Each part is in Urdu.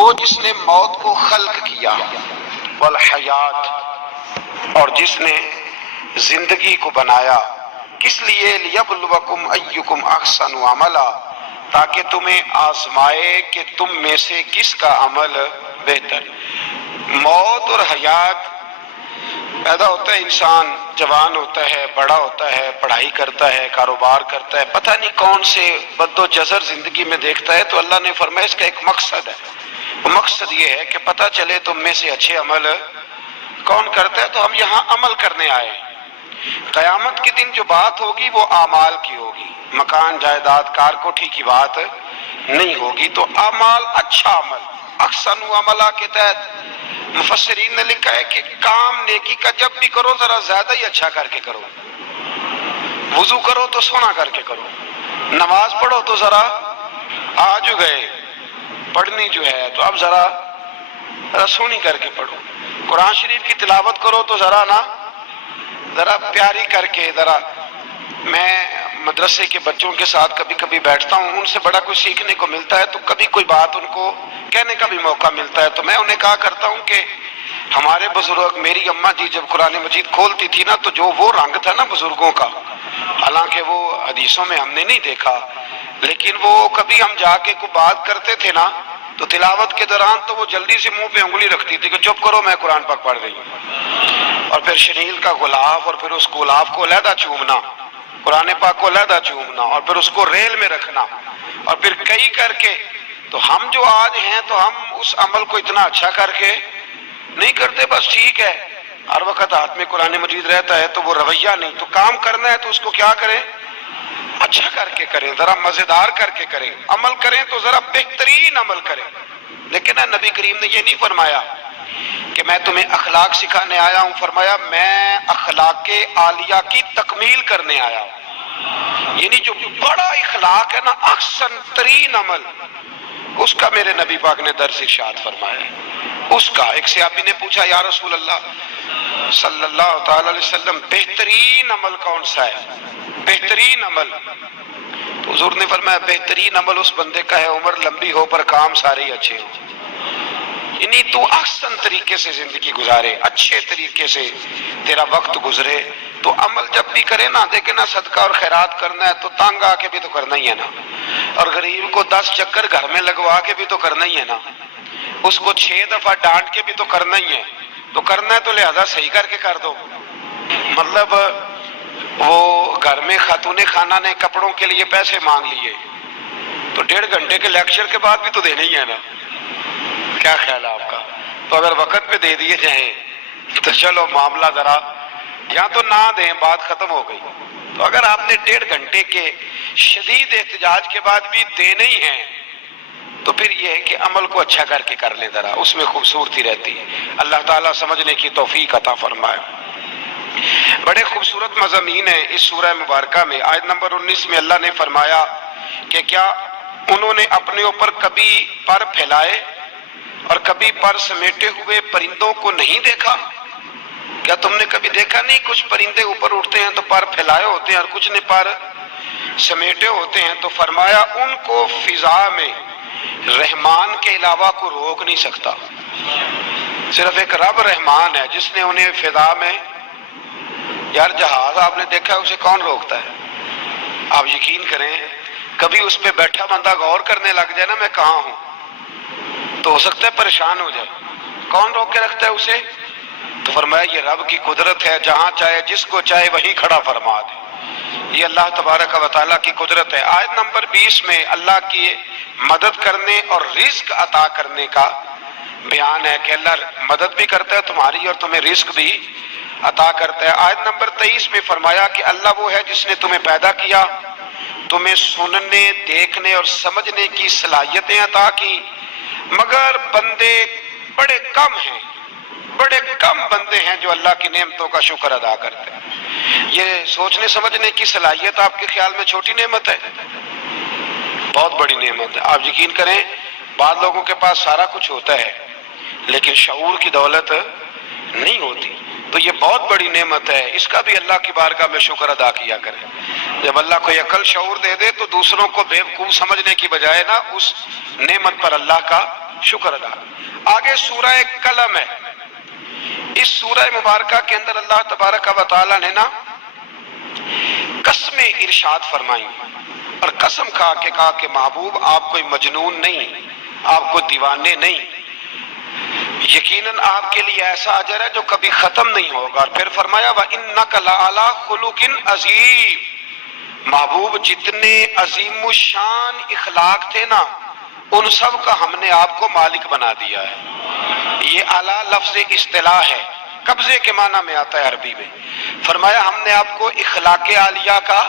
وہ جس نے موت کو خلق کیا، والحیات، اور جس نے زندگی کو بنایا، کس لیے؟ لیبلوکم ایکم احسن عملا، تاکہ تمہیں آزمائے کہ تم میں سے کس کا عمل بہتر۔ موت اور حیات، پیدا ہوتا ہے انسان، جوان ہوتا ہے، بڑا ہوتا ہے، پڑھائی کرتا ہے، کاروبار کرتا ہے، پتہ نہیں کون سے بد و جزر زندگی میں دیکھتا ہے، تو اللہ نے فرمایا اس کا ایک مقصد ہے۔ وہ مقصد یہ ہے کہ پتہ چلے تم میں سے اچھے عمل کون کرتا ہے، تو ہم یہاں عمل کرنے آئے۔ قیامت کے دن جو بات ہوگی وہ اعمال کی ہوگی، مکان جائیداد کار کوٹھی کی بات نہیں ہوگی۔ تو اعمال، اچھا عمل، احسن عملہ کے تحت مفسرین نے لکھا ہے کہ کام نیکی کا جب بھی کرو ذرا زیادہ ہی اچھا کر کے کرو۔ وضو کرو تو سونا کر کے کرو، نماز پڑھو تو ذرا آج گئے پڑھنی جو ہے تو اب ذرا سونی کر کے پڑھو۔ قرآن شریف کی تلاوت کرو تو ذرا پیاری کر کے، ذرا میں مدرسے کے بچوں کے ساتھ کبھی کبھی بیٹھتا ہوں، ان سے بڑا کچھ سیکھنے کو ملتا ہے، تو کبھی کوئی بات ان کو کہنے کا بھی موقع ملتا ہے، تو میں انہیں کہا کرتا ہوں کہ ہمارے بزرگ، میری اماں جی جب قرآن مجید کھولتی تھی نا، تو جو وہ رنگ تھا نا بزرگوں کا، حالانکہ وہ حدیثوں میں ہم نے نہیں دیکھا، لیکن وہ کبھی ہم جا کے کوئی بات کرتے تھے نا، تو تلاوت کے دوران تو وہ جلدی سے منہ پہ انگلی رکھتی تھی کہ چپ کرو میں قرآن پاک پڑھ رہی ہوں، اور پھر شنیل کا غلاف، اور پھر اس غلاف کو علیحدہ چومنا، قرآن پاک کو علیحدہ چومنا، اور پھر اس کو ریل میں رکھنا، اور پھر کئی کر کے۔ تو ہم جو آج ہیں تو ہم اس عمل کو اتنا اچھا کر کے نہیں کرتے، بس ٹھیک ہے ہر وقت ہاتھ میں قرآن مجید رہتا ہے تو وہ رویہ نہیں، تو کام کرنا ہے تو اس کو کیا کریں؟ اچھا کر کے کریں، ذرا مزیدار کر کے کریں، عمل کریں تو ذرا بہترین عمل کریں۔ لیکن نبی کریم نے یہ نہیں فرمایا کہ میں تمہیں اخلاق سکھانے آیا ہوں، فرمایا میں اخلاق عالیہ کی تکمیل کرنے آیا ہوں، یعنی جو بڑا اخلاق ہے نا، احسن ترین عمل، اس کا میرے نبی پاک نے درس ارشاد فرمایا ہے۔ اس کا ایک صحابی نے پوچھا یا رسول اللہ صلی اللہ تعالی علیہ وسلم، بہترین عمل کون سا ہے؟ بہترین عمل؟ تو حضور نے فرمایا بہترین عمل اس بندے کا ہے عمر لمبی ہو پر کام سارے ہی اچھے ہوں، یعنی تو احسن طریقے سے زندگی گزارے، اچھے طریقے سے تیرا وقت گزرے۔ تو عمل جب بھی کرے نا، دیکھیں نا، صدقہ اور خیرات کرنا ہے تو تانگ آ کے بھی تو کرنا ہی ہے نا، اور غریب کو 10 چکر گھر میں لگوا کے بھی تو کرنا ہی ہے نا، اس کو 6 دفعہ ڈانٹ کے بھی تو کرنا ہی ہے، تو کرنا ہے تو لہذا صحیح کر کے کر دو۔ مطلب وہ گھر میں خاتون خانہ نے کپڑوں کے لیے پیسے مانگ لیے تو 1.5 گھنٹے کے لیکچر کے بعد بھی تو دینے ہی ہے نا، کیا خیال ہے آپ کا؟ تو اگر وقت پہ دے دیے جائیں تو چلو معاملہ ذرا، یا تو نہ دیں، بات ختم ہو گئی۔ تو اگر آپ نے 1.5 گھنٹے کے شدید احتجاج کے بعد بھی دینے ہی ہیں تو پھر یہ ہے کہ عمل کو اچھا کر کے کر لیں، ذرا اس میں خوبصورتی رہتی ہے۔ اللہ تعالیٰ سمجھنے کی توفیق عطا فرمائے۔ بڑے خوبصورت مضامین ہیں اس سورہ مبارکہ میں۔ آیت نمبر 19 میں اللہ نے فرمایا کہ کیا انہوں نے اپنے اوپر کبھی پر پھیلائے اور کبھی پر سمیٹے ہوئے پرندوں کو نہیں دیکھا؟ کیا تم نے کبھی دیکھا نہیں کچھ پرندے اوپر اٹھتے ہیں تو پر پھیلائے ہوتے ہیں اور کچھ نے پر سمیٹے ہوتے ہیں؟ تو فرمایا ان کو فضا میں رحمان کے علاوہ کوئی روک نہیں سکتا، صرف ایک رب رحمان ہے جس نے انہیں فضا میں، یار جہاز آپ نے دیکھا ہے اسے کون روکتا ہے؟ آپ یقین کریں کبھی اس پہ بیٹھا بندہ غور کرنے لگ جائے نا میں کہاں ہوں، تو ہو سکتا ہے پریشان ہو جائے، کون روک کے رکھتا ہے اسے؟ تو فرمایا یہ رب کی قدرت ہے، جہاں چاہے جس کو چاہے وہیں کھڑا فرما دے، یہ اللہ تبارک و تعالیٰ کی قدرت ہے۔ آیت نمبر 20 میں اللہ کی مدد کرنے اور رزق عطا کرنے کا بیان ہے کہ اللہ مدد بھی کرتا ہے تمہاری اور تمہیں رزق بھی عطا کرتا ہے۔ آیت نمبر 23 میں فرمایا کہ اللہ وہ ہے جس نے تمہیں پیدا کیا، تمہیں سننے، دیکھنے اور سمجھنے کی صلاحیتیں عطا کی، مگر بندے بڑے کم ہیں، بڑے کم بندے ہیں جو اللہ کی نعمتوں کا شکر ادا کرتے ہیں۔ یہ سوچنے سمجھنے کی صلاحیت آپ کے خیال میں چھوٹی نعمت ہے؟ بہت بڑی نعمت ہے۔ آپ یقین کریں بعض لوگوں کے پاس سارا کچھ ہوتا ہے لیکن شعور کی دولت نہیں ہوتی، تو یہ بہت بڑی نعمت ہے، اس کا بھی اللہ کی بارگاہ میں شکر ادا کیا کریں۔ جب اللہ کوئی عقل شعور دے دے تو دوسروں کو بیوقوف سمجھنے کی بجائے نا اس نعمت پر اللہ کا شکر ادا۔ آگے سورہ قلم ہے، اس سورہ مبارکہ کے اندر اللہ تبارک و تعالی نے نا قسمیں ارشاد فرمائی اور قسم کھا کے کہا کہ محبوب آپ کوئی مجنون نہیں، آپ کو دیوانے نہیں، یقیناً آپ کے لیے ایسا اجر ہے جو کبھی ختم نہیں ہوگا۔ اور پھر فرمایا وَإِنَّكَ لَعَلَىٰ خُلُقٍ عَظِيمٍ، محبوب جتنے عظیم الشان اخلاق تھے نا ان سب کا ہم نے آپ کو مالک بنا دیا ہے۔ یہ اعلیٰ لفظ اصطلاح ہے، قبضے کے معنی میں آتا ہے عربی میں۔ فرمایا ہم نے آپ کو اخلاق عالیہ کا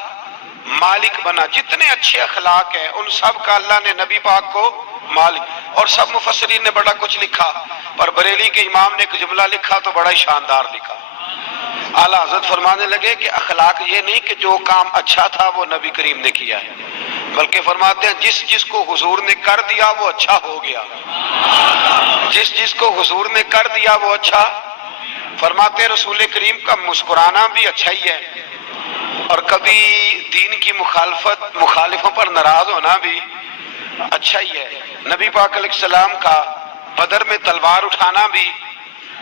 مالک بنا، جتنے اچھے اخلاق ہیں ان سب کا اللہ نے نبی پاک کو مالک۔ اور سب مفسرین نے بڑا کچھ لکھا، پر بریلی کے امام نے ایک جملہ لکھا تو بڑا ہی شاندار لکھا۔ اعلیٰ حضرت فرمانے لگے کہ اخلاق یہ نہیں کہ جو کام اچھا تھا وہ نبی کریم نے کیا ہے، بلکہ فرماتے ہیں جس جس کو حضور نے کر دیا وہ اچھا ہو گیا، جس جس کو حضور نے کر دیا وہ اچھا۔ فرماتے رسول کریم کا مسکرانا بھی اچھا ہی ہے، اور کبھی دین کی مخالفوں پر ناراض ہونا بھی اچھا ہی ہے۔ نبی پاک علیہ السلام کا بدر میں تلوار اٹھانا بھی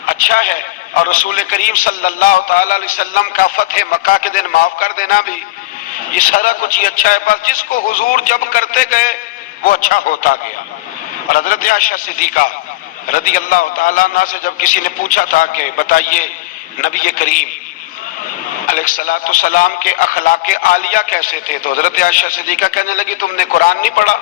اچھا ہے، اور رسول کریم صلی اللہ تعالی علیہ وسلم کا فتح مکہ کے دن معاف کر دینا بھی، یہ سارا کچھ ہی اچھا ہے۔ بس جس کو حضور جب کرتے گئے وہ اچھا ہوتا گیا۔ اور حضرت عائشہ صدیقہ رضی اللہ تعالیٰ عنہ سے جب کسی نے پوچھا تھا کہ بتائیے نبی کریم علیہ السلام کے اخلاق عالیہ کیسے تھے، تو حضرت عائشہ صدیقہ کہنے لگی تم نے قرآن نہیں پڑھا؟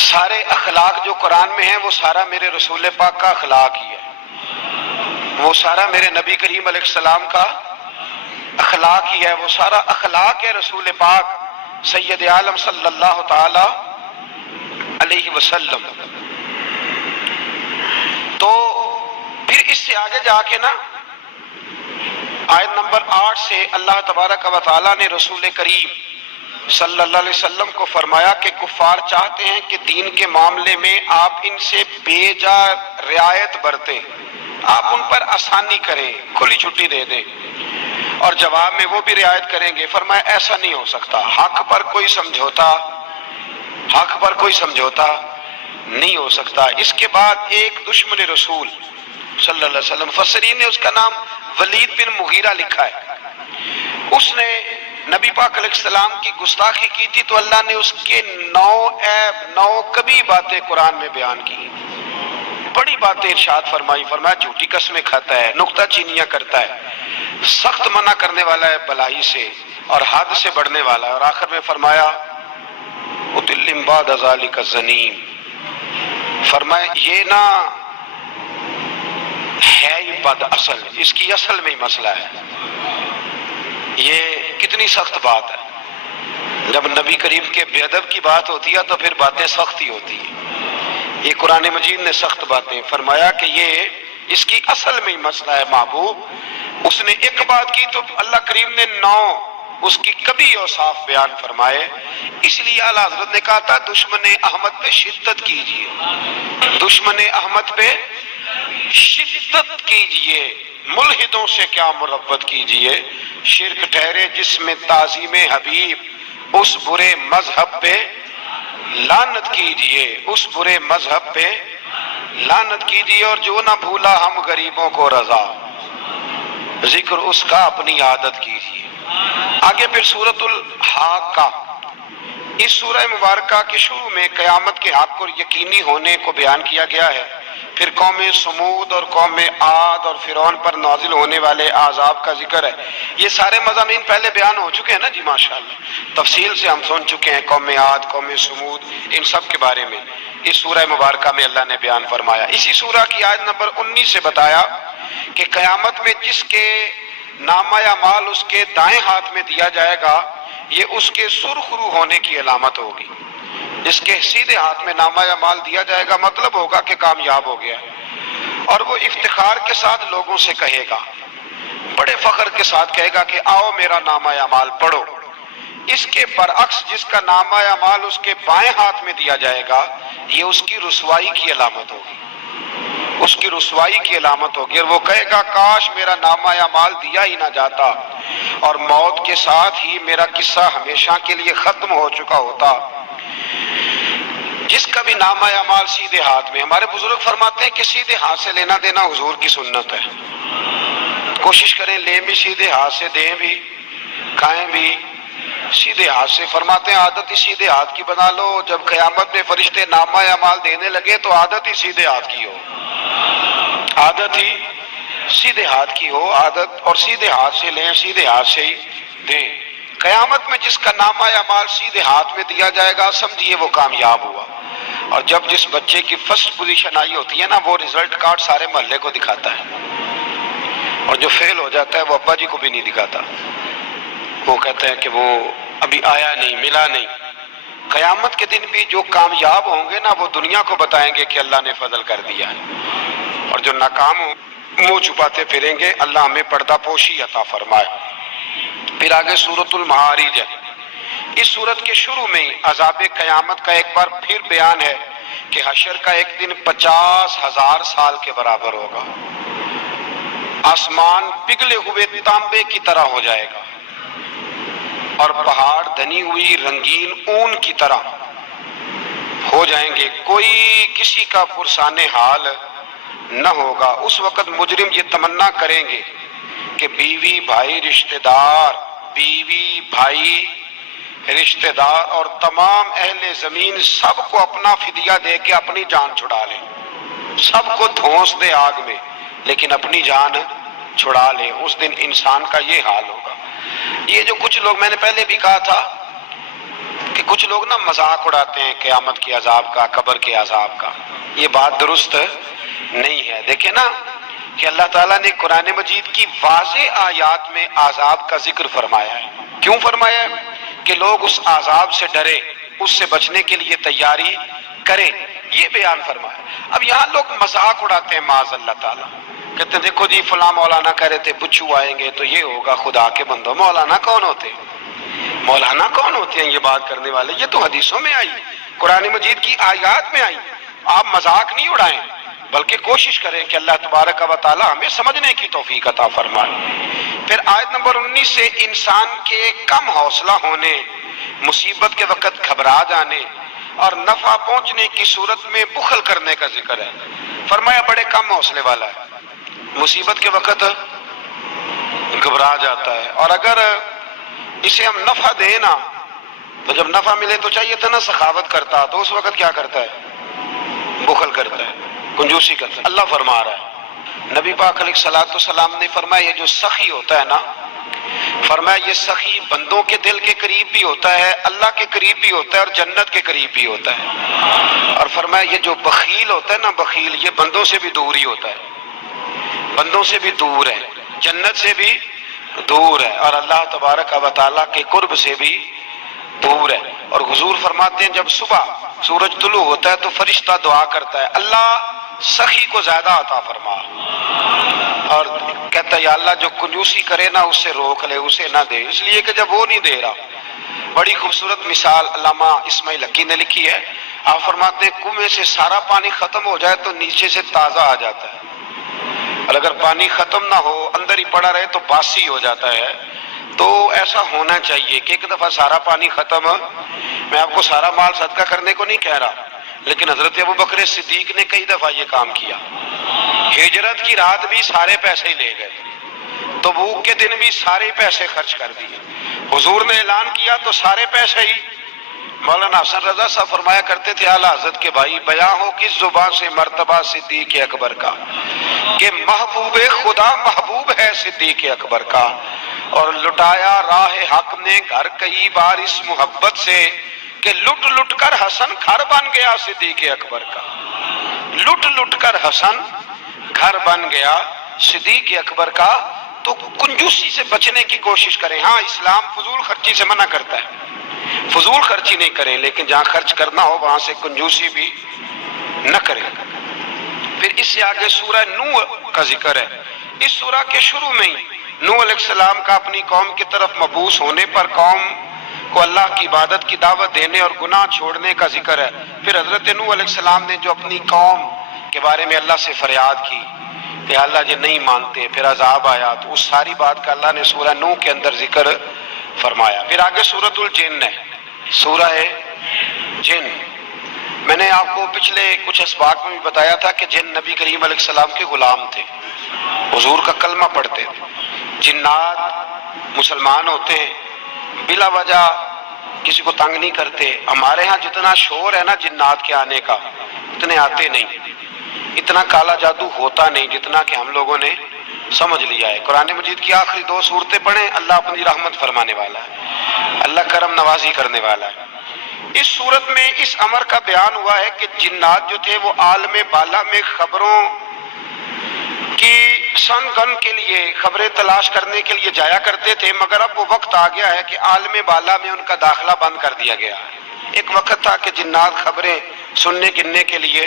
سارے اخلاق جو قرآن میں ہیں وہ سارا میرے رسول پاک کا اخلاق ہی ہے، وہ سارا میرے نبی کریم علیہ السلام کا اخلاق ہی ہے، وہ سارا اخلاق ہے رسول پاک سید عالم صلی اللہ تعالی علیہ وسلم۔ تو پھر اس سے آگے جا کے نا آیت نمبر 8 سے اللہ تبارک و تعالیٰ نے رسول کریم صلی اللہ علیہ وسلم کو فرمایا کہ کفار چاہتے ہیں کہ دین کے معاملے میں آپ ان سے بے جا رعایت برتیں، آپ ان پر آسانی کریں، کھلی چھٹی دے دیں، اور جواب میں وہ بھی رعایت کریں گے۔ فرمایا ایسا نہیں ہو سکتا، حق پر کوئی سمجھوتا نہیں ہو سکتا۔ اس کے بعد ایک دشمن رسول صلی اللہ علیہ وسلم، مفسرین نے اس کا نام ولید بن مغیرہ لکھا ہے، اس نے نبی پاک علیہ السلام کی گستاخی کی تھی تو اللہ نے اس کے 9 کبھی باتیں قرآن میں بیان کی، بڑی باتیں ارشاد فرمائی۔ فرمایا جھوٹی قسمیں کھاتا ہے، نکتہ چینیاں کرتا ہے، سخت منع کرنے والا ہے بلائی سے اور حد سے بڑھنے والا ہے، اور آخر میں فرمایا اُتِلِّمْ بَعْدَ ذَلِكَ الزَّنِيمُ، فرمایا یہ نا ہے ہی بد اصل، اس کی اصل میں ہی مسئلہ ہے۔ یہ کتنی سخت بات ہے، جب نبی کریم کے بے ادب کی بات ہوتی ہے تو پھر باتیں سخت ہی ہوتی ہیں۔ یہ قرآن مجید نے سخت باتیں فرمایا کہ یہ اس کی اصل میں ہی مسئلہ ہے محبوب۔ اس نے ایک بات کی تو اللہ کریم نے 9 اس کی کبھی اوصاف بیان فرمائے۔ اس لیے اعلیٰ حضرت نے کہا تھا دشمن احمد پہ شدت کیجئے، دشمن احمد پہ شدت کیجئے، ملحدوں سے کیا مربت کیجئے، شرک ٹھہرے جس میں تعظیم حبیب، اس برے مذہب پہ لعنت کیجئے، اس برے مذہب پہ لعنت کیجئے، اور جو نہ بھولا ہم غریبوں کو رضا، ذکر اس کا اپنی عادت کیجئے۔ آگے پھر سورۃ الحاقہ، اس سورہ مبارکہ کے شروع میں قیامت کے حق اور یقینی ہونے کو بیان کیا گیا ہے، پھر قوم سمود اور قوم عاد اور فرعون پر نازل ہونے والے عذاب کا ذکر ہے۔ یہ سارے مضامین پہلے بیان ہو چکے ہیں نا جی، ماشاءاللہ تفصیل سے ہم سن چکے ہیں، قوم عاد، قوم سمود، ان سب کے بارے میں اس سورہ مبارکہ میں اللہ نے بیان فرمایا۔ اسی سورہ کی آیت نمبر 19 سے بتایا کہ قیامت میں جس کے نامہ اعمال اس کے دائیں ہاتھ میں دیا جائے گا یہ اس کے سرخ رو ہونے کی علامت ہوگی، جس کے سیدھے ہاتھ میں نامہ اعمال دیا جائے گا مطلب ہوگا کہ کامیاب ہو گیا، اور وہ افتخار کے ساتھ لوگوں سے کہے گا، بڑے فخر کے ساتھ کہے گا کہ آؤ میرا نامہ اعمال پڑھو۔ اس کے برعکس جس کا نامہ اعمال اس کے بائیں ہاتھ میں دیا جائے گا یہ اس کی رسوائی کی علامت ہوگی، اس کی رسوائی کی علامت ہوگی، اور وہ کہے گا کاش میرا نامہ اعمال دیا ہی نہ جاتا اور موت کے ساتھ ہی میرا قصہ ہمیشہ کے لیے ختم ہو چکا ہوتا۔ جس کا بھی نامہ اعمال سیدھے ہاتھ میں، ہمارے بزرگ فرماتے ہیں کہ سیدھے ہاتھ سے لینا دینا حضور کی سنت ہے، کوشش کریں لیں بھی سیدھے ہاتھ سے، دیں بھی، کھائیں بھی سیدھے ہاتھ سے۔ فرماتے ہیں عادت ہی سیدھے ہاتھ کی بنا لو، جب قیامت میں فرشتے نامہ اعمال دینے لگے تو عادت ہی سیدھے ہاتھ کی ہو، عادت ہی سیدھے ہاتھ کی ہو، عادت، اور سیدھے ہاتھ سے لیں، سیدھے ہاتھ سے ہی دیں۔ قیامت میں جس کا نامہ اعمال سیدھے ہاتھ میں دیا جائے گا سمجھیے وہ کامیاب ہوا۔ اور جب جس بچے کی فرسٹ پوزیشن آئی ہوتی ہے نا، وہ رزلٹ کارڈ سارے محلے کو دکھاتا ہے، اور جو فیل ہو جاتا ہے وہ ابا جی کو بھی نہیں دکھاتا، وہ کہتا ہے کہ وہ ابھی آیا نہیں، ملا نہیں۔ قیامت کے دن بھی جو کامیاب ہوں گے نا وہ دنیا کو بتائیں گے کہ اللہ نے فضل کر دیا ہے، اور جو ناکام ہوں منہ چھپاتے پھریں گے۔ اللہ ہمیں پردہ پوشی عطا فرمائے۔ پھر آگے سورۃ المعارج ہے۔ اس سورت کے شروع میں ہی عذاب قیامت کا ایک بار پھر بیان ہے کہ حشر کا ایک دن 50,000 سال کے برابر ہوگا، آسمان پگھلے ہوئے تانبے کی طرح ہو جائے گا، اور پہاڑ دھنی ہوئی رنگین اون کی طرح ہو جائیں گے، کوئی کسی کا پرسان حال نہ ہوگا۔ اس وقت مجرم یہ تمنا کریں گے کہ بیوی بھائی رشتہ دار، بیوی بھائی رشتہ دار اور تمام اہل زمین سب کو اپنا فدیہ دے کے اپنی جان چھڑا لیں، سب کو دھونس دے آگ میں لیکن اپنی جان چھڑا لیں۔ اس دن انسان کا یہ حال ہوگا۔ یہ جو کچھ لوگ، میں نے پہلے بھی کہا تھا کہ کچھ لوگ نا مذاق اڑاتے ہیں قیامت کے عذاب کا، قبر کے عذاب کا، یہ بات درست نہیں ہے۔ دیکھیں نا کہ اللہ تعالیٰ نے قرآن مجید کی واضح آیات میں عذاب کا ذکر فرمایا ہے۔ کیوں فرمایا ہے؟ کہ لوگ اس عذاب سے ڈرے، اس سے بچنے کے لیے تیاری کریں، یہ بیان فرمایا۔ اب یہاں لوگ مذاق اڑاتے ہیں معاذ اللہ تعالیٰ، کہتے ہیں دیکھو جی فلاں مولانا کہہ رہے تھے بچو آئیں گے تو یہ ہوگا۔ خدا کے بندو، مولانا کون ہوتے ہیں؟ مولانا کون ہوتے ہیں یہ بات کرنے والے؟ یہ تو حدیثوں میں آئی، قرآن مجید کی آیات میں آئی۔ آپ مذاق نہیں اڑائیں بلکہ کوشش کریں کہ اللہ تبارک و تعالی ہمیں سمجھنے کی توفیق عطا فرمائے۔ پھر آیت نمبر 19 سے انسان کے کم حوصلہ ہونے، مصیبت کے وقت گھبرا جانے اور نفع پہنچنے کی صورت میں بخل کرنے کا ذکر ہے۔ فرمایا بڑے کم حوصلے والا ہے، مصیبت کے وقت گھبرا جاتا ہے، اور اگر اسے ہم نفع دیں نا تو جب نفع ملے تو چاہیے تھا نا سخاوت کرتا، تو اس وقت کیا کرتا ہے؟ بخل کرتا ہے، کنجوسی کرتا ہے۔ اللہ فرما رہا ہے، نبی پاک علیہ الصلوۃ والسلام نے فرمایا یہ جو سخی ہوتا ہے نا، فرمایا یہ سخی بندوں کے دل کے قریب بھی ہوتا ہے، اللہ کے قریب بھی ہوتا ہے، اور جنت کے قریب بھی ہوتا ہے۔ اور فرمایا یہ جو بخیل ہوتا ہے نا، بخیل یہ بندوں سے بھی دور ہی ہوتا ہے، بندوں سے بھی دور ہے، جنت سے بھی دور ہے، اور اللہ تبارک و تعالیٰ کے قرب سے بھی دور ہے۔ اور حضور فرماتے ہیں جب صبح سورج طلوع ہوتا ہے تو فرشتہ دعا کرتا ہے اللہ سخی کو زیادہ عطا فرما، اور کہتا ہے یا اللہ جو کنجوسی کرے نا اس سے روک لے، اسے نہ دے، اس لیے کہ جب وہ نہیں دے رہا۔ بڑی خوبصورت مثال علامہ اسماعیل حقی نے لکھی ہے۔ آپ فرماتے ہیں کنویں سے سارا پانی ختم ہو جائے تو نیچے سے تازہ آ جاتا ہے، اور اگر پانی ختم نہ ہو اندر ہی پڑا رہے تو باسی ہو جاتا ہے۔ تو ایسا ہونا چاہیے کہ ایک دفعہ سارا پانی ختم، میں آپ کو سارا مال صدقہ کرنے کو نہیں کہہ رہا، لیکن حضرت ابوبکر صدیق نے کئی دفعہ یہ کام کیا، ہجرت کی رات بھی سارے پیسے ہی لے گئے، تبوک کے دن بھی سارے پیسے خرچ کر دیے، حضور نے اعلان کیا تو سارے پیسے ہی۔ مولانا حسن رضا صاحب فرمایا کرتے تھے اعلیٰ حضرت کے بھائی، بیاں ہو کس زبان سے مرتبہ صدیق اکبر کا کہ محبوب خدا محبوب ہے صدیق اکبر کا، اور لٹایا راہ حق نے گھر کئی بار اس محبت سے کہ لٹ لٹ کر حسن گھر بن گیا صدیق اکبر کا، لٹ لٹ کر حسن گھر بن گیا صدیق اکبر کا۔ تو کنجوسی سے بچنے کی کوشش کریں۔ ہاں اسلام فضول خرچی سے منع کرتا ہے، فضول خرچی نہیں کریں، لیکن جہاں خرچ کرنا ہو وہاں سے کنجوسی بھی نہ کریں۔ پھر اس سے آگے سورہ نوح کا ذکر ہے۔ اس سورہ کے شروع میں ہی نوح علیہ السلام کا اپنی قوم کی طرف مبعوث ہونے پر قوم کو اللہ کی عبادت کی دعوت دینے اور گناہ چھوڑنے کا ذکر ہے۔ پھر حضرت نوح علیہ السلام نے جو اپنی قوم کے بارے میں اللہ سے فریاد کی کہ اللہ جی نہیں مانتے، پھر عذاب آیا، تو اس ساری بات کا اللہ نے سورہ نوح کے اندر ذکر فرمایا۔ پھر آگے سورۃ الجن ہے، سورہ جن۔ میں نے آپ کو پچھلے کچھ اسباق میں بھی بتایا تھا کہ جن نبی کریم علیہ السلام کے غلام تھے، حضور کا کلمہ پڑھتے تھے، جنات مسلمان ہوتے ہیں، بلا وجہ کسی کو تنگ نہیں کرتے۔ ہمارے ہاں جتنا شور ہے نا جنات کے آنے کا، اتنے آتے نہیں، اتنا کالا جادو ہوتا نہیں جتنا کہ ہم لوگوں نے سمجھ لیا ہے۔ قرآن مجید کی آخری 2 سورتیں پڑھیں، اللہ اپنی رحمت فرمانے والا ہے، اللہ کرم نوازی کرنے والا ہے۔ اس صورت میں اس امر کا بیان ہوا ہے کہ جنات جو تھے وہ عالم بالا میں خبروں کی سن گن کے لیے، خبریں تلاش کرنے کے لیے جایا کرتے تھے، مگر اب وہ وقت آ گیا ہے کہ عالم بالا میں ان کا داخلہ بند کر دیا گیا ہے۔ ایک وقت تھا کہ جنات خبریں سننے گننے کے لیے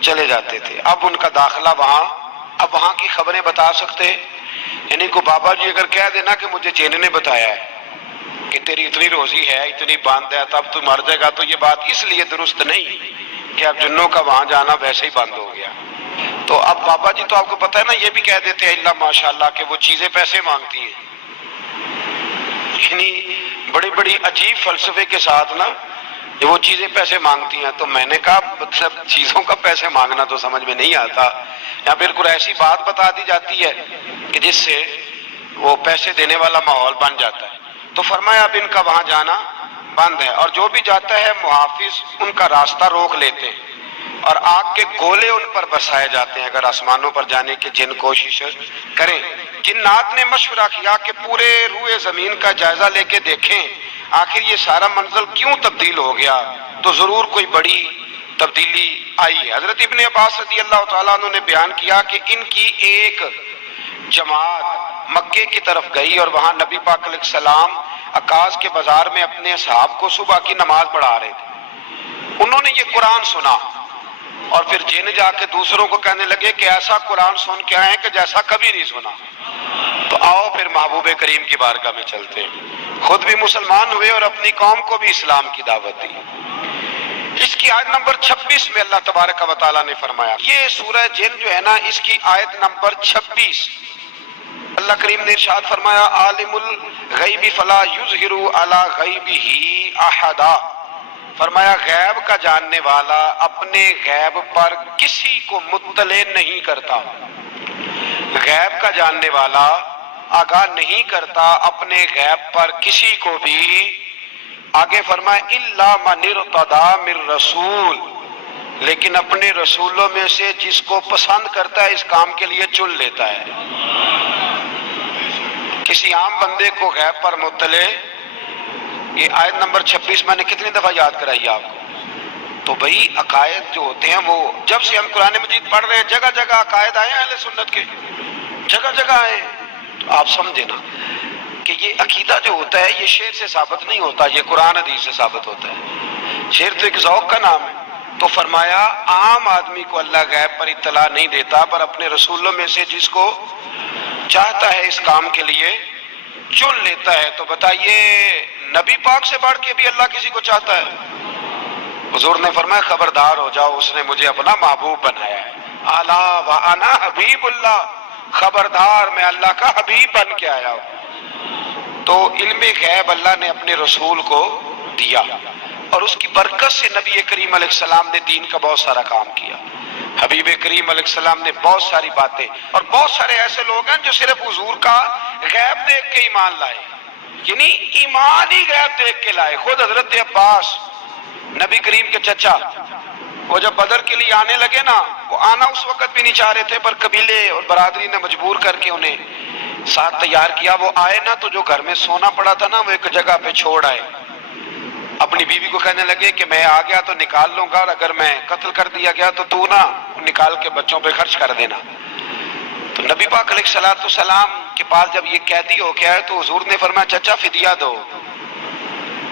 چلے جاتے تھے، اب ان کا داخلہ اب وہاں کی خبریں بتا سکتے، یعنی کو بابا جی اگر کہہ دینا کہ مجھے جن نے بتایا ہے کہ تیری اتنی روزی ہے، اتنی باندھ ہے، تب تو مر جائے گا، تو یہ بات اس لیے درست نہیں کہ اب جنوں کا وہاں جانا ویسے ہی بند ہو گیا۔ تو اب بابا جی تو آپ کو پتہ ہے نا، یہ بھی کہہ دیتے ہیں اللہ ماشاءاللہ کہ وہ چیزیں پیسے مانگتی ہیں، یعنی بڑی بڑی عجیب فلسفے کے ساتھ نا یہ وہ چیزیں پیسے مانگتی ہیں۔ تو میں نے کہا مطلب چیزوں کا پیسے مانگنا تو سمجھ میں نہیں آتا، یا پھر کوئی ایسی بات بتا دی جاتی ہے کہ جس سے وہ پیسے دینے والا ماحول بن جاتا ہے۔ تو فرمایا اب ان کا وہاں جانا بند ہے، اور جو بھی جاتا ہے محافظ ان کا راستہ روک لیتے ہیں اور آگ کے گولے ان پر برسائے جاتے ہیں اگر آسمانوں پر جانے کی جن کوشش کریں۔ جنات نے مشورہ کیا کہ پورے روئے زمین کا جائزہ لے کے دیکھیں آخر یہ سارا منظر کیوں تبدیل ہو گیا، تو ضرور کوئی بڑی تبدیلی آئی ہے۔ حضرت ابن عباس رضی اللہ تعالیٰ عنہ نے بیان کیا کہ ان کی ایک جماعت مکے کی طرف گئی اور وہاں نبی پاک علیہ السلام عکاظ کے بازار میں اپنے اصحاب کو صبح کی نماز پڑھا رہے تھے۔ انہوں نے یہ قرآن سنا اور پھر جن جا کے دوسروں کو کہنے لگے کہ ایسا قرآن سن کے آئے کہ جیسا کبھی نہیں سنا۔ تو آؤ پھر محبوب کریم کی بارگاہ میں چلتے، خود بھی مسلمان ہوئے اور اپنی قوم کو بھی اسلام کی دعوت دی۔ اس کی آیت نمبر 26 میں اللہ تبارک و تعالیٰ نے فرمایا، یہ سورہ جن جو ہے نا اس کی آیت نمبر 26، اللہ کریم نے ارشاد فرمایا عالم الغیب فلا یظہر علی غیبہ احدا، فرمایا غیب کا جاننے والا اپنے غیب پر کسی کو مطلع نہیں کرتا، غیب کا جاننے والا آگاہ نہیں کرتا اپنے غیب پر کسی کو بھی۔ آگے فرمایا الا من ارتضی من رسول، لیکن اپنے رسولوں میں سے جس کو پسند کرتا ہے اس کام کے لیے چن لیتا ہے۔ کسی عام بندے کو غیب پر مطلع، یہ آیت نمبر 26 میں نے کتنی دفعہ یاد کرائی آپ کو؟ تو بھئی عقائد جو ہوتے ہیں وہ جب سے ہم قرآن مجید پڑھ رہے ہیں جگہ جگہ عقائد آئے ہیں اہل سنت کے، جگہ جگہ آئے ہیں۔ تو آپ سمجھے نا کہ یہ عقیدہ جو ہوتا ہے یہ شعر سے ثابت نہیں ہوتا، یہ قرآن حدیث سے ثابت ہوتا ہے۔ شعر تو ایک ذوق کا نام ہے۔ تو فرمایا عام آدمی کو اللہ غیب پر اطلاع نہیں دیتا، پر اپنے رسولوں میں سے جس کو چاہتا ہے اس کام کے لیے چن لیتا ہے۔ تو بتائیے نبی پاک سے بڑھ کے بھی اللہ کسی کو چاہتا ہے؟ حضور نے فرمایا خبردار ہو جاؤ، اس نے مجھے اپنا محبوب بنایا ہے۔ الا وانا حبیب اللہ، خبردار میں اللہ کا حبیب بن کے آیا ہوں۔ تو علم غیب اللہ نے اپنے رسول کو دیا اور اس کی برکت سے نبی کریم علیہ السلام نے دین کا بہت سارا کام کیا۔ حبیب کریم علیہ السلام نے بہت ساری باتیں، اور بہت سارے ایسے لوگ ہیں جو صرف حضور کا غیب دیکھ کے ایمان لائے، یعنی ایمان ہی غیب دیکھ کے لائے۔ خود حضرت عباس نبی کریم کے چچا، وہ جب بدر کے لیے آنے لگے نا، وہ آنا اس وقت بھی نہیں چاہ رہے تھے، پر قبیلے اور برادری نے مجبور کر کے انہیں ساتھ تیار کیا۔ وہ آئے نا تو جو گھر میں سونا پڑا تھا نا وہ ایک جگہ پہ چھوڑ آئے۔ اپنی بیوی کو کہنے لگے کہ میں آ گیا تو نکال لوں گا، اور اگر میں قتل کر دیا گیا تو تو نا نکال کے بچوں پہ خرچ کر دینا۔ تو نبی پاک علیہ السلام کے پاس جب یہ قیدی ہو کے آئے تو حضور نے فرمایا چچا فدیہ دو،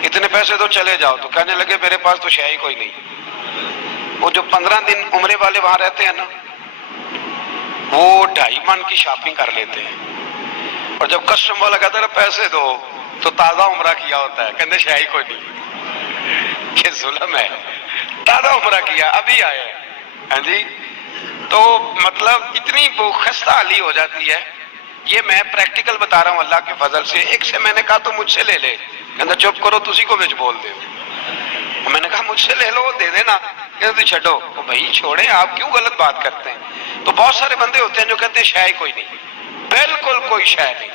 اتنے پیسے دو چلے جاؤ۔ تو کہنے لگے میرے پاس تو شے ہی کوئی نہیں۔ وہ جو 15 دن عمرے والے وہاں رہتے ہیں نا، وہ 2.5 من کی شاپنگ کر لیتے ہیں، اور جب کسٹم والا کہتا ہے پیسے دو تو تازہ عمرہ کیا ہوتا ہے، کہتے شے ہی کوئی نہیں، یہ ظلم ہے، تازہ عمرہ کیا ابھی آئے ہیں۔ ہاں جی، تو مطلب اتنی وہ خستہ حالی ہو جاتی ہے۔ یہ میں پریکٹیکل بتا رہا ہوں اللہ کے فضل سے۔ ایک سے میں نے کہا تو مجھ سے لے لے، کہتا چپ کرو تسی کو بچ بول دے۔ میں نے کہا مجھ سے لے لو دے دینا، کہتے چھڈو بھائی چھوڑیں، آپ کیوں غلط بات کرتے ہیں؟ تو بہت سارے بندے ہوتے ہیں جو کہتے ہیں شے ہی کوئی نہیں، بالکل کوئی شے نہیں،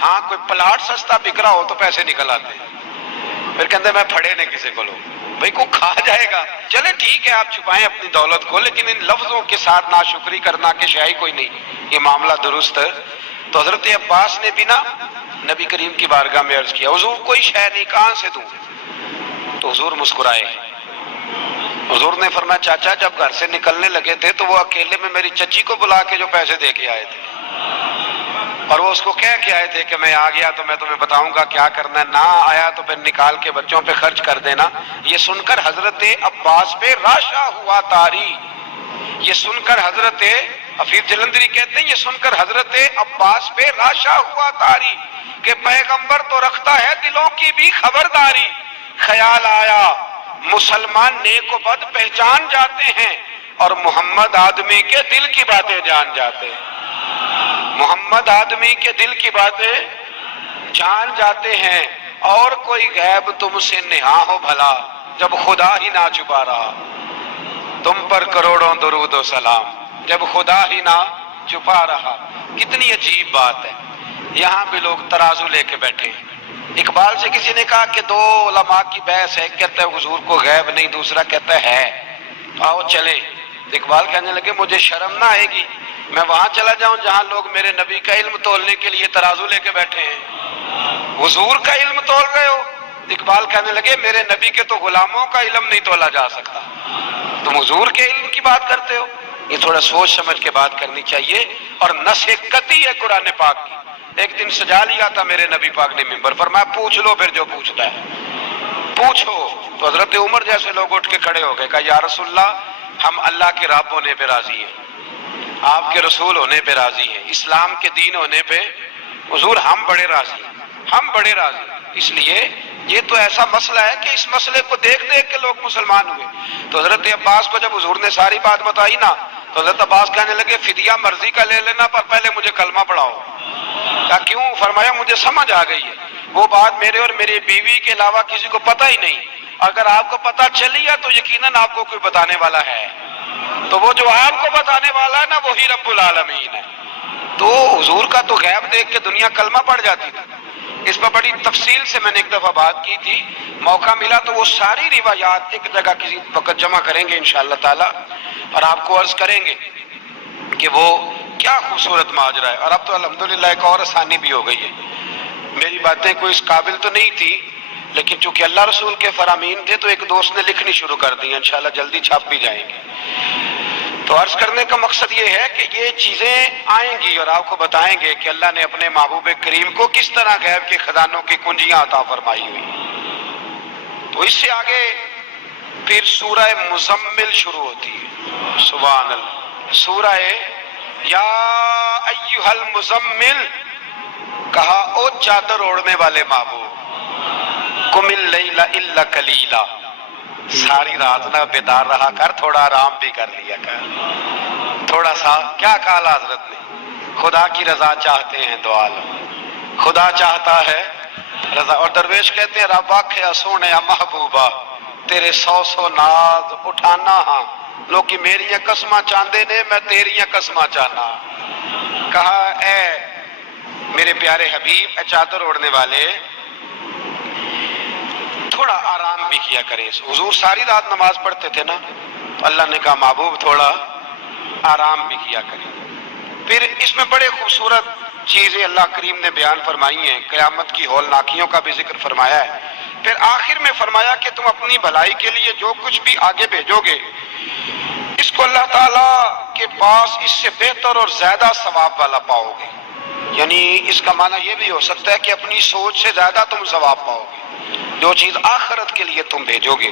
ہاں کوئی پلاٹ سستا بک رہا ہو تو پیسے نکل آتے ہیں، پھر کہتے ہیں میں پھڑے نہیں کسی کو، لو بھائی کو کھا جائے گا، چلے ٹھیک ہے آپ چھپائیں اپنی دولت کو، لیکن ان لفظوں کے ساتھ ناشکری کرنا کہ شے ہی کوئی نہیں، یہ معاملہ درست ہے۔ تو حضرت عباس نے بھی نا نبی کریم کی بارگاہ میں عرض کیا حضور کوئی شے نہیں، کہاں سے دوں؟ تو حضور مسکرائے، حضور نے فرمایا چاچا جب گھر سے نکلنے لگے تھے تو وہ اکیلے میں میری چچی کو بلا کے جو پیسے دے کے آئے تھے، اور وہ اس کو کہہ کے آئے تھے کہ میں آ گیا تو میں تمہیں بتاؤں گا کیا کرنا ہے، نہ آیا تو پھر نکال کے بچوں پہ خرچ کر دینا۔ یہ سن کر حضرت عباس پہ راشا ہوا طاری، یہ سن کر حضرت حفیظ جلندری کہتے ہیں یہ سن کر حضرت عباس پہ راشا ہوا طاری کہ پیغمبر تو رکھتا ہے دلوں کی بھی خبرداری۔ خیال آیا مسلمان نیک و بد پہچان جاتے ہیں اور محمد آدمی کے دل کی باتیں جان جاتے ہیں، محمد آدمی کے دل کی باتیں جان جاتے ہیں، اور کوئی غیب تم سے نہا ہو بھلا جب خدا ہی نہ چھپا رہا، تم پر کروڑوں درود و سلام جب خدا ہی نہ چھپا رہا۔ کتنی عجیب بات ہے، یہاں بھی لوگ ترازو لے کے بیٹھے ہیں۔ اقبال سے کسی نے کہا کہ دو علماء کی بحث ہے، کہتا ہے حضور کو غیب نہیں، دوسرا کہتا ہے آؤ چلیں۔ تو اقبال کہنے لگے مجھے شرم نہ آئے گی میں وہاں چلا جاؤں جہاں لوگ میرے نبی کا علم تولنے کے لیے ترازو لے کے بیٹھے ہیں، حضور کا علم تول رہے ہو؟ اقبال کہنے لگے میرے نبی کے تو غلاموں کا علم نہیں تولا جا سکتا، تم حضور کے علم کی بات کرتے ہو؟ یہ تھوڑا سوچ سمجھ کے بات کرنی چاہیے، اور نص قطعی ہے قرآن پاک کی۔ ایک دن سجا لیا تھا میرے نبی پاک نے ممبر، فرمایا پوچھ لو پھر جو پوچھتا ہے پوچھو۔ تو حضرت عمر جیسے لوگ اٹھ کے کھڑے ہو گئے، کہا یا رسول اللہ ہم اللہ کے رب ہونے پہ راضی ہیں، آپ کے رسول ہونے پہ راضی ہیں، اسلام کے دین ہونے پہ حضور ہم بڑے راضی ہیں، ہم بڑے راضی ہیں۔ اس لیے یہ تو ایسا مسئلہ ہے کہ اس مسئلے کو دیکھ دیکھ کے لوگ مسلمان ہوئے۔ تو حضرت عباس کو جب حضور نے ساری بات بتائی نا تو حضرت عباس کہنے لگے فدیہ مرضی کا لے لینا پر پہلے مجھے کلمہ پڑھاؤ۔ کہا کیوں؟ فرمایا مجھے سمجھ آ گئی ہے، وہ بات میرے اور میری بیوی کے علاوہ کسی کو پتہ ہی نہیں، اگر آپ کو پتہ چلی ہے تو یقیناً آپ کو کوئی بتانے والا ہے، تو وہ جو آپ کو بتانے والا ہے نا وہی رب العالمین ہے۔ تو حضور کا تو غیب دیکھ کے دنیا کلمہ پڑھ جاتی تھی۔ اس پر بڑی تفصیل سے میں نے ایک دفعہ بات کی تھی، موقع ملا تو وہ ساری روایات ایک جگہ کسی وقت جمع کریں گے انشاءاللہ تعالی، اور آپ کو عرض کریں گے کہ وہ کیا خوبصورت ماجرا ہے۔ اور اب تو الحمدللہ ایک اور آسانی بھی ہو گئی ہے، میری باتیں کوئی اس قابل تو نہیں تھی لیکن چونکہ اللہ رسول کے فرامین تھے تو ایک دوست نے لکھنی شروع کر دی، انشاءاللہ جلدی چھپ بھی جائیں گے۔ تو عرض کرنے کا مقصد یہ ہے کہ یہ چیزیں آئیں گی اور آپ کو بتائیں گے کہ اللہ نے اپنے محبوب کریم کو کس طرح غیب کے خزانوں کی کنجیاں عطا فرمائی ہوئی۔ تو اس سے آگے پھر سورہ مزمل شروع ہوتی ہے، سبحان اللہ، سورہ یا ایھا المزمل، کہا او چادر اوڑھنے والے محبوب، قم اللیل الا قلیلا، ساری رات نہ بیدار رہا کر، تھوڑا آرام بھی کر لیا کر، تھوڑا سا کیا کہا حضرت نے، خدا کی رضا چاہتے ہیں دو عالم، خدا چاہتا ہے رضا۔ اور درویش کہتے ہیں رب آکھیا سونے محبوبہ تیرے سو سو ناز اٹھانا ہاں، لوکی میریاں قسماں چاندے نے میں تیریاں قسماں چاہنا۔ کہا اے میرے پیارے حبیب، اے چادر اوڑھنے والے، تھوڑا آرام بھی کیا کریں۔ حضور ساری رات نماز پڑھتے تھے نا، اللہ نے کہا محبوب تھوڑا آرام بھی کیا کریں۔ پھر اس میں بڑے خوبصورت چیزیں اللہ کریم نے بیان فرمائی ہیں، قیامت کی ہولناکیوں کا بھی ذکر فرمایا ہے۔ پھر آخر میں فرمایا کہ تم اپنی بھلائی کے لیے جو کچھ بھی آگے بھیجو گے اس کو اللہ تعالیٰ کے پاس اس سے بہتر اور زیادہ ثواب والا پاؤ گے۔ یعنی اس کا معنی یہ بھی ہو سکتا ہے کہ اپنی سوچ سے زیادہ تم ثواب پاؤ گے جو چیز آخرت کے لیے تم بھیجو گے۔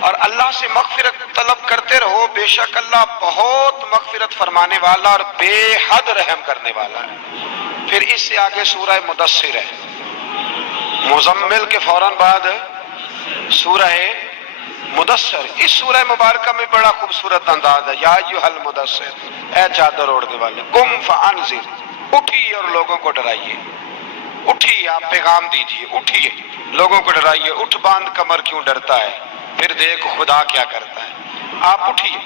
اور اللہ سے مغفرت طلب کرتے رہو، بے شک اللہ بہت مغفرت فرمانے والا اور بے حد رحم کرنے والا ہے۔ پھر اس سے آگے سورہ مدثر ہے، مزمل کے فوراً بعد سورہ مدثر۔ اس سورہ مبارکہ میں بڑا خوبصورت انداز ہے، یا ایھا المدثر، اے چادر اوڑھنے والے، قم فانذر، اٹھیے اور لوگوں کو ڈرائیے، اٹھیے آپ پیغام دیجیے، اٹھیے لوگوں کو ڈرائیے، اٹھ باندھ کمر کیوں ڈرتا ہے، پھر دیکھ خدا کیا کرتا ہے۔ آپ اٹھیے۔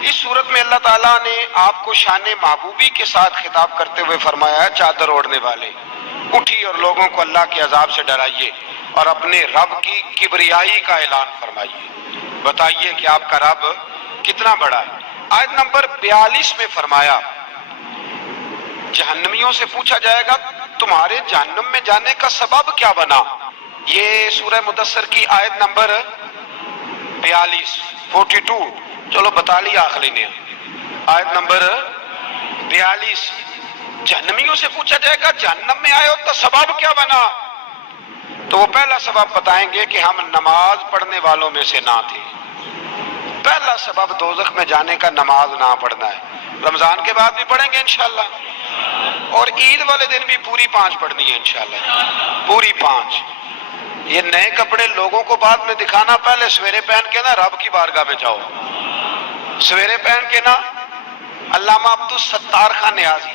اس صورت میں اللہ تعالیٰ نے آپ کو شان محبوبی کے ساتھ خطاب کرتے ہوئے فرمایا ہے، چادر اوڑھنے والے اٹھیے اور لوگوں کو اللہ کے عذاب سے ڈرائیے اور اپنے رب کی کبریائی کا اعلان فرمائیے، بتائیے کہ آپ کا رب کتنا بڑا ہے۔ آیت نمبر 42 میں فرمایا جہنمیوں سے پوچھا جائے گا تمہارے جہنم میں جانے کا سبب کیا بنا۔ یہ سورہ مدثر کی آیت نمبر 42 چلو بتا لیا آخری نے، آیت نمبر 42 جہنمیوں سے پوچھا جائے گا جہنم میں آئے ہو تو سبب کیا بنا، تو وہ پہلا سبب بتائیں گے کہ ہم نماز پڑھنے والوں میں سے نہ تھے۔ پہلا سبب دوزخ میں جانے کا نماز نہ پڑھنا ہے۔ رمضان کے بعد بھی پڑھیں گے انشاءاللہ، اور عید والے دن بھی پوری 5 پڑھنی ہے انشاءاللہ، پوری 5۔ یہ نئے کپڑے لوگوں کو بعد میں دکھانا، پہلے سویرے پہن کے نا رب کی بارگاہ میں جاؤ، سویرے پہن کے نا۔ علامہ عبدالستار خان نیازی،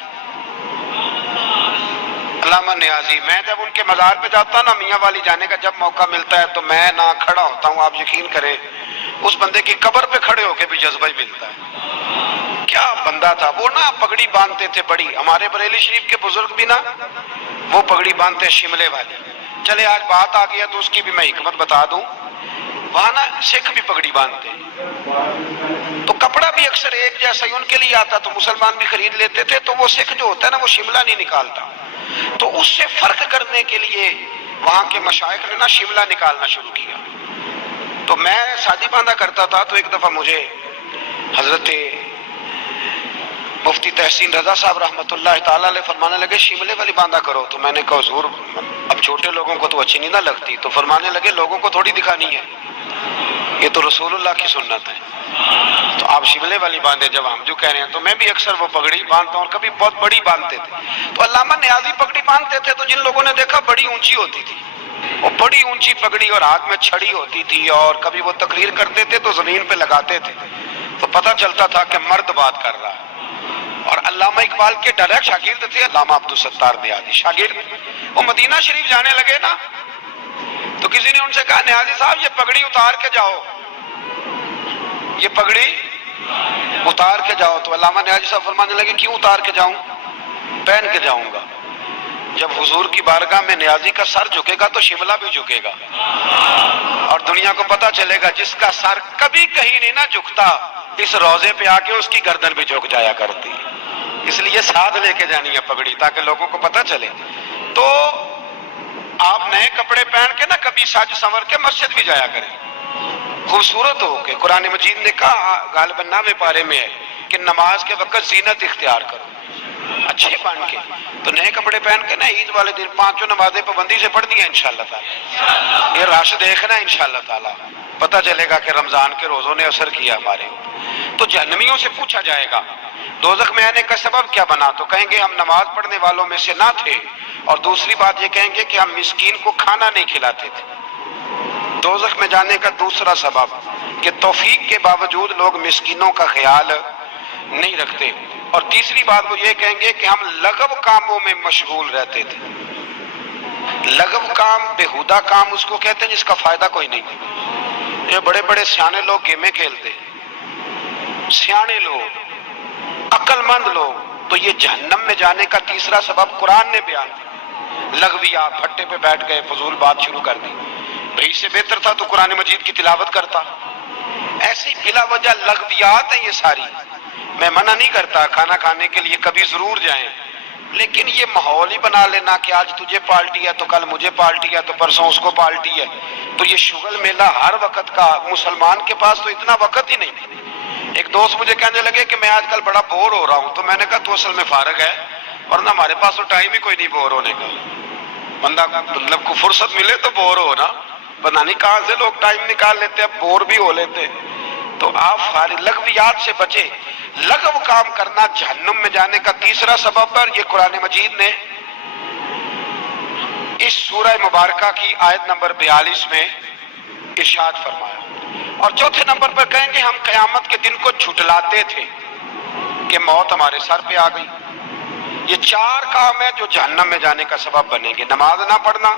علامہ نیازی، میں جب ان کے مزار پہ جاتا ہوں نا میاں والی جانے کا جب موقع ملتا ہے تو میں نہ کھڑا ہوتا ہوں، آپ یقین کریں اس بندے کی قبر پہ کھڑے ہو کے بھی جذبہ ہی ملتا ہے۔ کیا بندہ تھا وہ، نا پگڑی باندھتے تھے بڑی، ہمارے بریلی شریف کے بزرگ بھی نا وہ پگڑی باندھتے شملے والی۔ چلے آج بات آ گیا تو اس کی بھی میں حکمت بتا دوں، وہاں نا سکھ بھی پگڑی باندھتے تو کپڑا بھی اکثر ایک جیسا ہی ان کے لیے آتا تو مسلمان بھی خرید لیتے تھے، تو وہ سکھ جو ہوتا ہے نا وہ شملہ نہیں نکالتا، تو اس سے فرق کرنے کے لیے وہاں کے مشائخ نے نا شملہ نکالنا شروع کیا۔ تو میں شادی باندھا کرتا تھا تو ایک دفعہ مجھے حضرت مفتی تحسین رضا صاحب رحمۃ اللہ تعالیٰ علیہ فرمانے لگے شملے والی باندھا کرو، تو میں نے کہا حضور اب چھوٹے لوگوں کو تو اچھی نہیں نہ لگتی، تو فرمانے لگے لوگوں کو تھوڑی دکھانی ہے، یہ تو رسول اللہ کی سنت ہے، تو آپ شملے والی باندھے جب ہم جو کہہ رہے ہیں۔ تو میں بھی اکثر وہ پگڑی باندھتا ہوں اور کبھی بہت بڑی باندھتے تھے، تو علامہ نیازی پگڑی باندھتے تھے تو جن لوگوں نے دیکھا بڑی اونچی ہوتی تھی، وہ بڑی اونچی پگڑی اور ہاتھ میں چھڑی ہوتی تھی، اور کبھی وہ تقریر کرتے تھے تو زمین پہ لگاتے تھے تو پتہ چلتا تھا کہ مرد بات کر رہا ہے۔ اور علامہ اقبال کے ڈائریکٹ شاگرد تھے علامہ عبدالستار نیازی، شاگرد۔ وہ مدینہ شریف جانے لگے نا تو کسی نے ان سے کہا نیازی صاحب یہ پگڑی اتار کے جاؤ، یہ پگڑی اتار کے جاؤ، تو علامہ نیازی صاحب فرمانے لگے کیوں اتار کے جاؤں، پہن کے جاؤں گا۔ جب حضور کی بارگاہ میں نیازی کا سر جھکے گا تو شملہ بھی جھکے گا، اور دنیا کو پتہ چلے گا جس کا سر کبھی کہیں نہیں نہ جھکتا اس روضے پہ آ کے اس کی گردن بھی جھک جایا کرتی، اس لیے ساتھ لے کے جانی ہے پگڑی تاکہ لوگوں کو پتہ چلے۔ تو آپ نئے کپڑے پہن کے نا کبھی سج سنور کے مسجد بھی جایا کریں، خوبصورت ہو کے۔ قرآن مجید نے کہا غالباً 9ویں پارے میں ہے کہ نماز کے وقت زینت اختیار کرو، اچھے بن کے۔ تو نئے کپڑے پہن کے نا عید والے دن 5 نمازیں پابندی سے پڑھنی ہیں انشاءاللہ تعالی، یہ رش دیکھنا ہے انشاءاللہ تعالی، پتہ چلے گا کہ رمضان کے روزوں نے اثر کیا ہمارے۔ تو جہنمیوں سے پوچھا جائے گا دوزخ میں آنے کا سبب کیا بنا، تو کہیں گے ہم نماز پڑھنے والوں میں سے نہ تھے، اور دوسری بات یہ کہیں گے کہ ہم مسکین کو کھانا نہیں کھلاتے تھے۔ دوزخ میں جانے کا دوسرا سبب کہ توفیق کے باوجود لوگ مسکینوں کا خیال نہیں رکھتے، اور تیسری بات وہ یہ کہیں گے کہ ہم لغو کاموں میں مشغول رہتے تھے۔ لغو کام، بےہودہ کام اس کو کہتے ہیں جس کا فائدہ کوئی نہیں۔ یہ بڑے بڑے سیانے لوگ گیمیں کھیلتے، سیانے لوگ، عقل مند لوگ، تو یہ جہنم میں جانے کا تیسرا سبب قرآن نے بیان کیا۔ لغویات، پھٹے پہ بیٹھ گئے فضول بات شروع کر دی، بھئی اس سے بہتر تھا تو قرآن مجید کی تلاوت کرتا۔ ایسی بلا وجہ لغویات ہیں یہ ساری۔ میں منع نہیں کرتا کھانا کھانے کے لیے کبھی ضرور جائیں، لیکن یہ ماحول ہی بنا لینا کہ آج تجھے پارٹی ہے تو کل مجھے پارٹی ہے تو پرسوں اس کو پارٹی ہے، تو یہ شغل میلہ ہر وقت کا، مسلمان کے پاس تو اتنا وقت ہی نہیں۔ ایک دوست مجھے کہنے لگے کہ میں آج کل بڑا بور ہو رہا ہوں، تو میں نے کہا تو اصل میں فارغ ہے، ورنہ ہمارے پاس تو ٹائم ہی کوئی نہیں بور ہونے کا۔ بندہ مطلب کو فرصت ملے تو بور ہو نا، پتہ نہیں کہاں سے لوگ ٹائم نکال لیتے ہیں، بور بھی ہو لیتے۔ تو آپ لغویات سے بچے۔ لغو کام کرنا جہنم میں جانے کا تیسرا سبب ہے، یہ قرآن مجید نے اس سورہ مبارکہ کی آیت نمبر 42 میں ارشاد فرمایا۔ اور چوتھے نمبر پر کہیں گے ہم قیامت کے دن کو جھٹلاتے تھے کہ موت ہمارے سر پہ آ گئی۔ یہ 4 کام ہے جو جہنم میں جانے کا سبب بنیں گے۔ نماز نہ پڑھنا،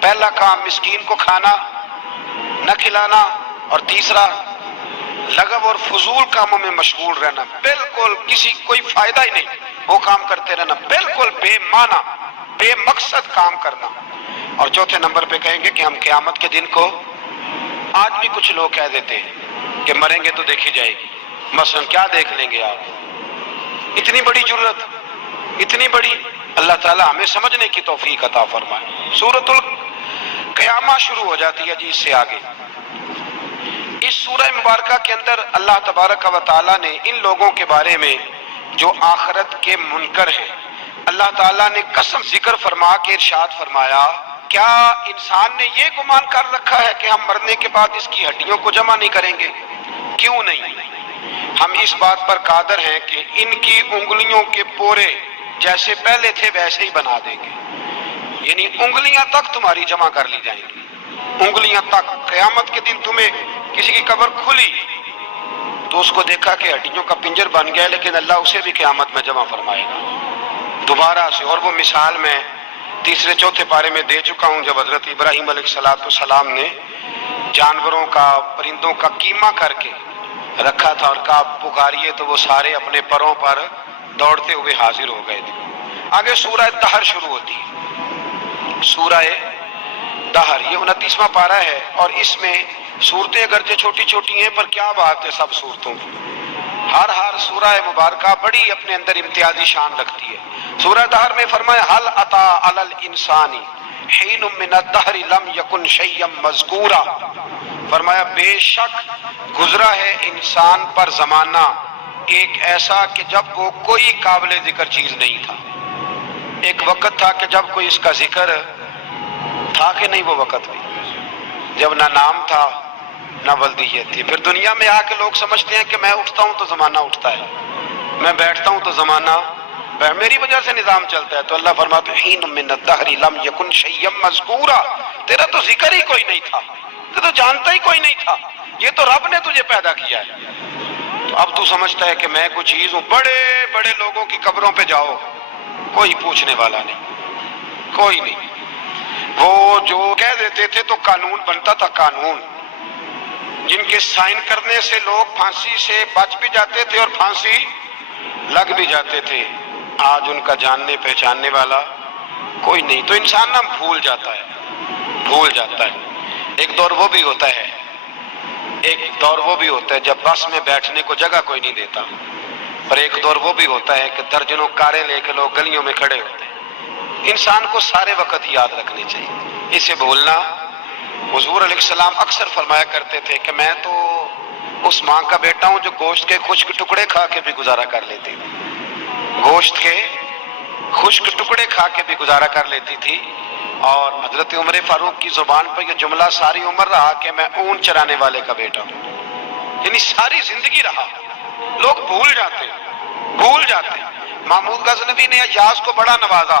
پہلا کام مسکین کو کھانا، نہ کھلانا، اور تیسرا لغو اور فضول کاموں میں مشغول رہنا، بالکل کسی کوئی فائدہ ہی نہیں وہ کام کرتے رہنا، بالکل بے معنی بے مقصد کام کرنا۔ اور چوتھے نمبر پہ کہیں گے کہ ہم قیامت کے دن کو، آج بھی کچھ لوگ کہہ دیتے ہیں کہ مریں گے تو دیکھی جائے گی، مثلا کیا دیکھ لیں گے آپ؟ اتنی بڑی جرت، اتنی بڑی، اللہ تعالی ہمیں سمجھنے کی توفیق عطا فرمائے۔ سورۃ القیامہ شروع ہو جاتی ہے جی اس سے آگے۔ اس سورہ مبارکہ کے اندر اللہ تبارک و تعالی نے ان لوگوں کے بارے میں جو آخرت کے منکر ہیں، اللہ تعالیٰ نے قسم ذکر فرما کے ارشاد فرمایا، کیا انسان نے یہ گمان کر رکھا ہے کہ ہم مرنے کے بعد اس کی ہڈیوں کو جمع نہیں کریں گے؟ کیوں نہیں؟ ہم اس بات پر قادر ہیں کہ ان کی انگلیوں کے پورے جیسے پہلے تھے ویسے ہی بنا دیں گے، یعنی انگلیاں تک تمہاری جمع کر لی جائیں گی، انگلیاں تک۔ قیامت کے دن تمہیں کسی کی قبر کھلی تو اس کو دیکھا کہ ہڈیوں کا پنجر بن گیا، لیکن اللہ اسے بھی قیامت میں جمع فرمائے گا دوبارہ سے۔ اور وہ مثال میں تیسرے چوتھے پارے میں دے چکا ہوں، جب حضرت ابراہیم علیہ السلام نے جانوروں کا پرندوں کا کیما کر کے رکھا تھا اور کہا پکاریے، تو وہ سارے اپنے پروں پر دوڑتے ہوئے حاضر ہو گئے تھے۔ آگے سورہ دہر شروع ہوتی ہے، سورہ دہر، یہ 29واں پارہ ہے، اور اس میں صورتیں اگرچہ چھوٹی چھوٹی ہیں پر کیا بات ہے سب صورتوں کی، ہر سورہ مبارکہ بڑی اپنے اندر امتیازی شان رکھتی ہے۔ سورہ دہر میں فرمایا حل اتی علی الانسان حین من الدہر لم یکن شیئا مذکورا، فرمایا بے شک گزرا ہے انسان پر زمانہ ایک ایسا کہ جب وہ کوئی قابل ذکر چیز نہیں تھا۔ ایک وقت تھا کہ جب کوئی اس کا ذکر تھا کہ نہیں، وہ وقت بھی جب نہ نام تھا نہ ولدیت تھی۔ پھر دنیا میں آ کے لوگ سمجھتے ہیں کہ میں اٹھتا ہوں تو زمانہ اٹھتا ہے، میں بیٹھتا ہوں تو زمانہ میری وجہ سے نظام چلتا ہے۔ تو اللہ فرماتا ہے حین من الدہر لم یکن شیئا مذکورا، تیرا تو ذکر ہی کوئی نہیں تھا، تو جانتا ہی کوئی نہیں تھا، یہ تو رب نے تجھے پیدا کیا ہے۔ تو اب تو سمجھتا ہے کہ میں کوئی چیز ہوں۔ بڑے بڑے لوگوں کی قبروں پہ جاؤ، کوئی پوچھنے والا نہیں، کوئی نہیں۔ وہ جو کہہ دیتے تھے تو قانون بنتا تھا، قانون جن کے سائن کرنے سے لوگ پھانسی سے بچ بھی جاتے تھے اور پھانسی لگ بھی جاتے تھے، آج ان کا جاننے پہچاننے والا کوئی نہیں۔ تو انسان نا بھول جاتا ہے، بھول جاتا ہے۔ ایک دور وہ بھی ہوتا ہے، ایک دور وہ بھی ہوتا ہے جب بس میں بیٹھنے کو جگہ کوئی نہیں دیتا، اور ایک دور وہ بھی ہوتا ہے کہ درجنوں کاریں لے کے لوگ گلیوں میں کھڑے ہوتے ہیں۔ انسان کو سارے وقت یاد رکھنے چاہیے، اسے بھولنا۔ حضور علیہ السلام اکثر فرمایا کرتے تھے کہ میں تو اس ماں کا بیٹا ہوں جو گوشت کے خشک ٹکڑے کھا کے بھی گزارا کر لیتی تھی، گوشت کے خشک ٹکڑے کھا کے بھی گزارا کر لیتی تھی۔ اور حضرت عمر فاروق کی زبان پر یہ جملہ ساری عمر رہا کہ میں اون چرانے والے کا بیٹا ہوں، یعنی ساری زندگی رہا۔ لوگ بھول جاتے ہیں، بھول جاتے ہیں۔ محمود غزنوی نے ایاز کو بڑا نوازا،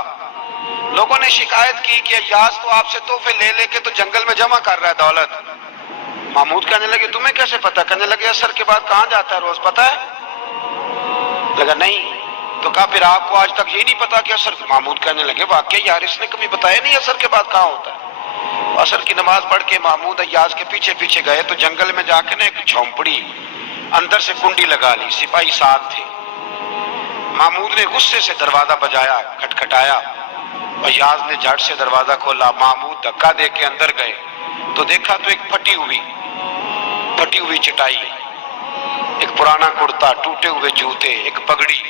لوگوں نے شکایت کی کہ ایاز تو آپ سے تحفے لے لے کے تو جنگل میں جمع کر رہا ہے دولت۔ محمود کہنے لگے تمہیں کیسے پتا؟ کہنے لگے عصر کے بعد کہاں جاتا ہے روز، پتا ہے؟ لگا نہیں۔ تو کہا پھر آپ کو آج تک یہ نہیں پتا کہ عصر؟ محمود کہنے لگے واقعی یار اس نے کبھی بتایا نہیں عصر کے بعد کہاں ہوتا ہے۔ عصر کی نماز پڑھ کے محمود ایاز کے پیچھے پیچھے گئے تو جنگل میں جا کے نا ایک جھونپڑی اندر سے کنڈی لگا لی، سپاہی ساتھ تھے۔ محمود نے غصے سے دروازہ بجایا، کھٹکھٹایا، ایاز نے جھٹ سے دروازہ کھولا۔ محمود دھکا دے کے اندر گئے تو دیکھا تو ایک پھٹی ہوئی چٹائی، ایک پرانا کرتا، ٹوٹے ہوئے جوتے، ایک پگڑی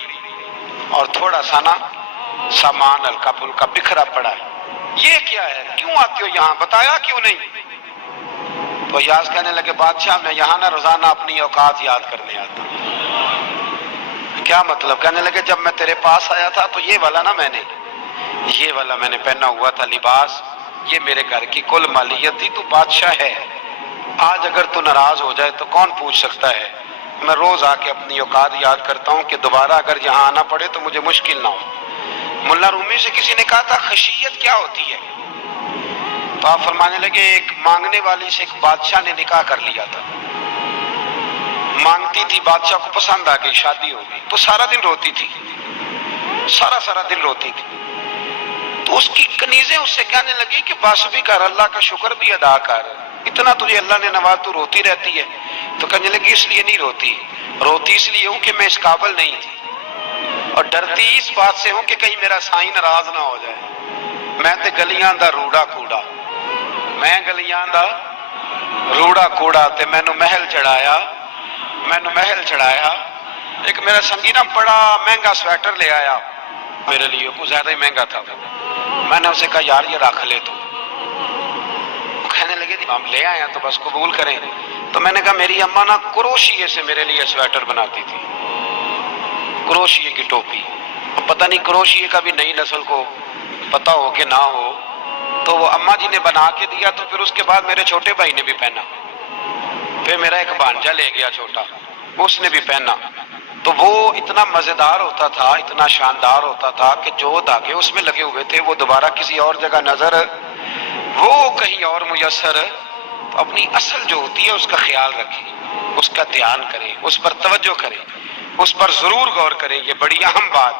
اور تھوڑا سا نا سامان ہلکا پھلکا بکھرا پڑا ہے۔ یہ کیا ہے؟ کیوں آتے ہو یہاں؟ بتایا کیوں نہیں؟ تو ایاز کہنے لگے بادشاہ میں یہاں نا روزانہ اپنی اوقات یاد کرنے آتا ہوں۔ کیا مطلب؟ کہنے لگے جب میں تیرے پاس آیا تھا تو یہ والا میں نے پہنا ہوا تھا لباس، یہ میرے گھر کی کل مالیت تھی، تو بادشاہ ہے، آج اگر تو ناراض ہو جائے تو کون پوچھ سکتا ہے؟ میں روز آ کے اپنی اوقات یاد کرتا ہوں کہ دوبارہ اگر یہاں آنا پڑے تو مجھے مشکل نہ ہو۔ ملا رومی سے کسی نے کہا تھا خشیت کیا ہوتی ہے؟ تو آپ فرمانے لگے ایک مانگنے والی سے ایک بادشاہ نے نکاح کر لیا تھا، مانگتی تھی، بادشاہ کو پسند آ گئی، شادی ہو گئی، تو سارا دن روتی تھی، سارا دن روتی تھی۔ تو اس کی کنیزیں اس سے کہنے لگی کہ بس بھی کر، اللہ کا شکر بھی ادا کر، اتنا تجھے اللہ نے نواز، تو روتی رہتی ہے؟ تو کہنے لگی اس لیے نہیں روتی، روتی اس لیے ہوں کہ میں اس قابل نہیں تھی، اور ڈرتی اس بات سے ہوں کہ کہیں میرا سائیں ناراض نہ ہو جائے۔ میں تے گلیاں دا روڑا کوڑا، میں گلیاں دا روڑا کوڑا تے مینوں محل چڑھایا، مینوں محل چڑھایا۔ ایک میرا سنگی نا بڑا مہنگا سویٹر لے آیا میرے لیے، کچھ زیادہ ہی مہنگا تھا۔ میں نے اسے کہا یار یہ رکھ لے تو، کہنے لگے ہم لے آئے ہیں تو بس قبول کریں۔ تو میں نے کہا میری اماں نا کروشیے سے میرے لیے سویٹر بناتی تھی، کروشیے کی ٹوپی، پتہ نہیں کروشیے کا بھی نئی نسل کو پتہ ہو کہ نہ ہو، تو وہ اماں جی نے بنا کے دیا، تو پھر اس کے بعد میرے چھوٹے بھائی نے بھی پہنا، پھر میرا ایک بھانجا لے گیا چھوٹا، اس نے بھی پہنا۔ تو وہ اتنا مزیدار ہوتا تھا، اتنا شاندار ہوتا تھا کہ جو دھاگے اس میں لگے ہوئے تھے وہ دوبارہ کسی اور جگہ نظر، وہ کہیں اور میسر۔ تو اپنی اصل جو ہوتی ہے اس کا خیال رکھیں، اس کا دھیان کریں، اس پر توجہ کریں، اس پر ضرور غور کریں، یہ بڑی اہم بات